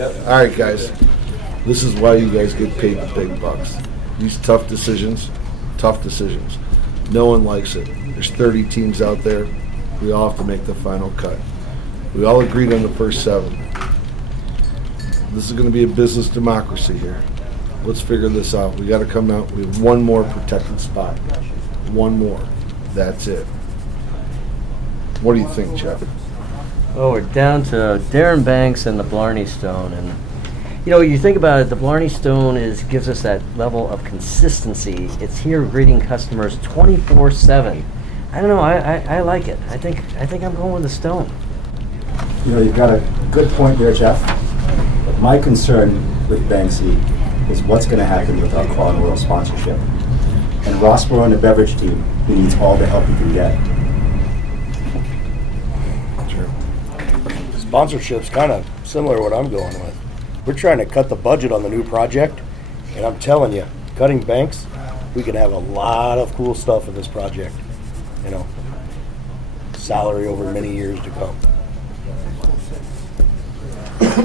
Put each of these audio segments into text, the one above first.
All right, guys. This is why you guys get paid the big bucks. These tough decisions. No one likes it. There's 30 teams out there. We all have to make the final cut. We all agreed on the first 7. This is going to be a business democracy here. Let's figure this out. We got to come out. We have one more protected spot. One more. That's it. What do you think, Jeff? Oh, we're down to Darren Banks and the Blarney Stone, and you know, you think about it, the Blarney Stone gives us that level of consistency. It's here greeting customers 24/7. I don't know. I like it. I think I'm going with the Stone. You know, you've got a good point there, Jeff. But my concern with Banksy is what's going to happen with our Quad World sponsorship. And Rossborough and the beverage team, he needs all the help he can get. Sponsorship's kind of similar to what I'm going with. We're trying to cut the budget on the new project, and I'm telling you, cutting Banks, we can have a lot of cool stuff in this project. You know, salary over many years to come.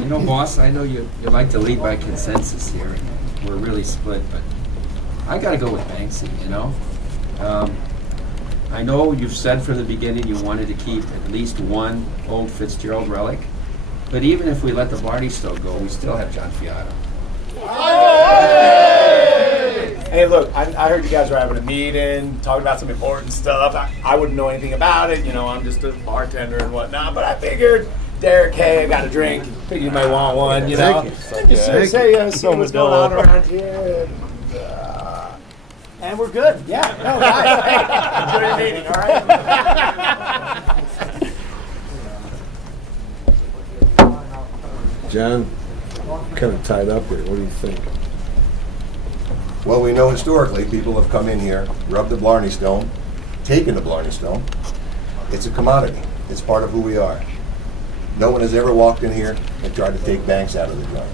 You know, boss, I know you like to lead by consensus here, and we're really split, but I got to go with Banksy, you know. I know you've said from the beginning you wanted to keep at least one old Fitzgerald relic, but even if we let the Blarney Stone go, we still have John Fiato. Hey, look, I heard you guys were having a meeting, talking about some important stuff. I wouldn't know anything about it. You know, I'm just a bartender and whatnot, but I figured, Derek, hey, I got a drink. Figured you might want one, you know. Just say, see what's going on around here. And we're good. Yeah. No, nice. Hey, enjoy your meeting, all right? John, kind of tied up here. What do you think? Well, we know historically people have come in here, rubbed the Blarney Stone, taken the Blarney Stone. It's a commodity. It's part of who we are. No one has ever walked in here and tried to take Banks out of the joint.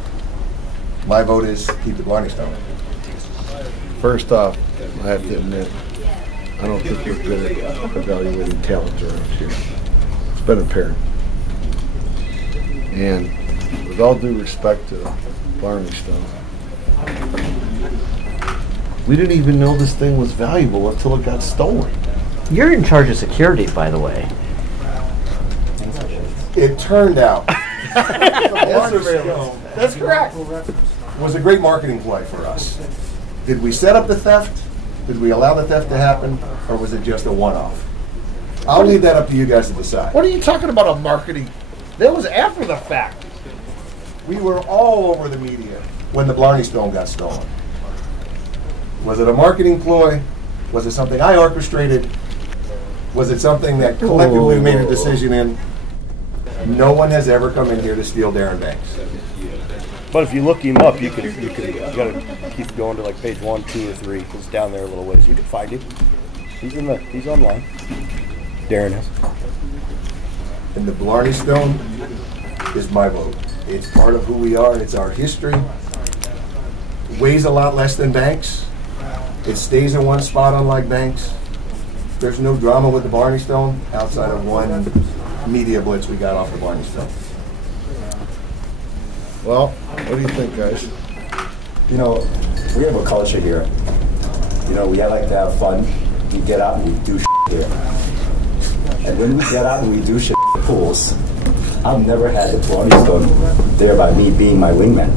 My vote is keep the Blarney Stone. First off, I have to admit, I don't think we're good at evaluating talent around here. It's been apparent. And with all due respect to Blarney Stone, we didn't even know this thing was valuable until it got stolen. You're in charge of security, by the way. It turned out that's correct. Was a great marketing play for us. Did we set up the theft? Did we allow the theft to happen? Or was it just a one-off? I'll leave that up to you guys to decide. What are you talking about a marketing? That was after the fact. We were all over the media when the Blarney Stone got stolen. Was it a marketing ploy? Was it something I orchestrated? Was it something that collectively made a decision in? No one has ever come in here to steal Darren Banks. But if you look him up, you gotta keep going to like page 1, 2, or 3. It's down there a little ways. You can find him. He's online. Darren is. And the Blarney Stone is my vote. It's part of who we are. It's our history. It weighs a lot less than Banks. It stays in one spot, unlike Banks. There's no drama with the Blarney Stone outside of one media blitz we got off the Blarney Stone. Well, what do you think, guys? You know, we have a culture here. You know, we like to have fun. We get out and we do shit here. And when we get out and we do shit in the pools, I've never had the Blarney Stone there by me being my wingman.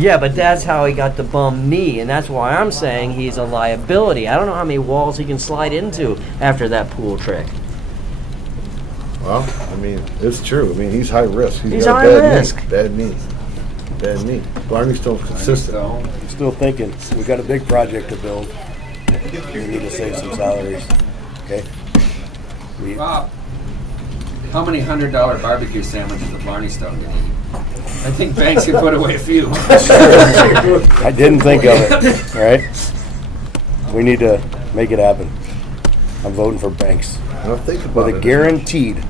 Yeah, but that's how he got the bum knee, and that's why I'm saying he's a liability. I don't know how many walls he can slide into after that pool trick. Well, I mean, it's true. I mean, he's high risk. He's got high a risk. Bad knee. Blarney Stone's consistent. I'm still thinking we got a big project to build. We need to save some salaries. Okay. Rob, how many $100 barbecue sandwiches the Blarney Stone can eat? I think Banks could put away a few. I didn't think of it. All right. We need to make it happen. I'm voting for Banks. Well, think about with a guaranteed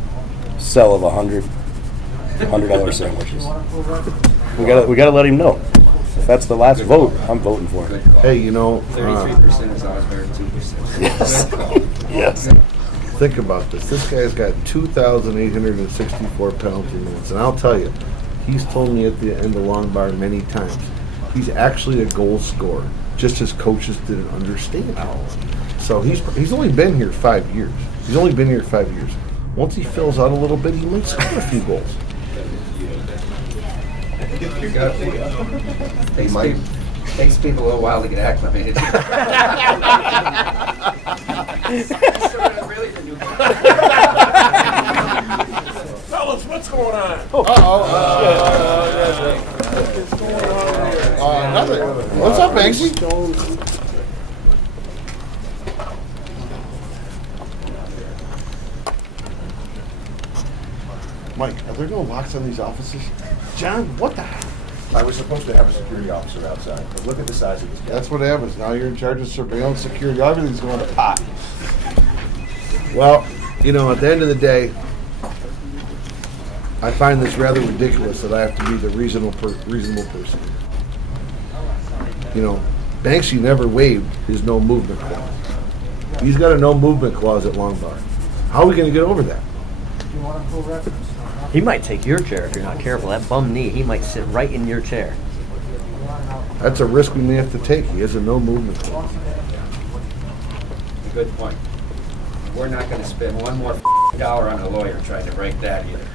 sell of $100 sandwiches. We gotta let him know. If that's the last vote, I'm voting for it. Hey, you know, 33% is always better than 2%. Yes. Yes. Think about this. This guy's got 2,864 penalty minutes, and I'll tell you, He's told me at the end of Long Bar many times, he's actually a goal scorer. Just his coaches didn't understand how. So he's only been here 5 years. He's only been here 5 years. Once he fills out a little bit, he might score a few goals. Takes people a little while to get acclimated. Fellas, what's going on? Nothing. What's up, Banksy? Mike, are there no locks on these offices? John, what the heck? I was supposed to have a security officer outside, but look at the size of this guy. That's what happens. Now you're in charge of surveillance, security, everything's going to pot. Well, you know, at the end of the day, I find this rather ridiculous that I have to be the reasonable person. You know, Banksy never waived his no movement clause. He's got a no movement clause at Long Bar. How are we going to get over that? He might take your chair if you're not careful. That bum knee, he might sit right in your chair. That's a risk we may have to take. He has a no movement clause. Good point. We're not going to spend one more dollar on a lawyer trying to break that either.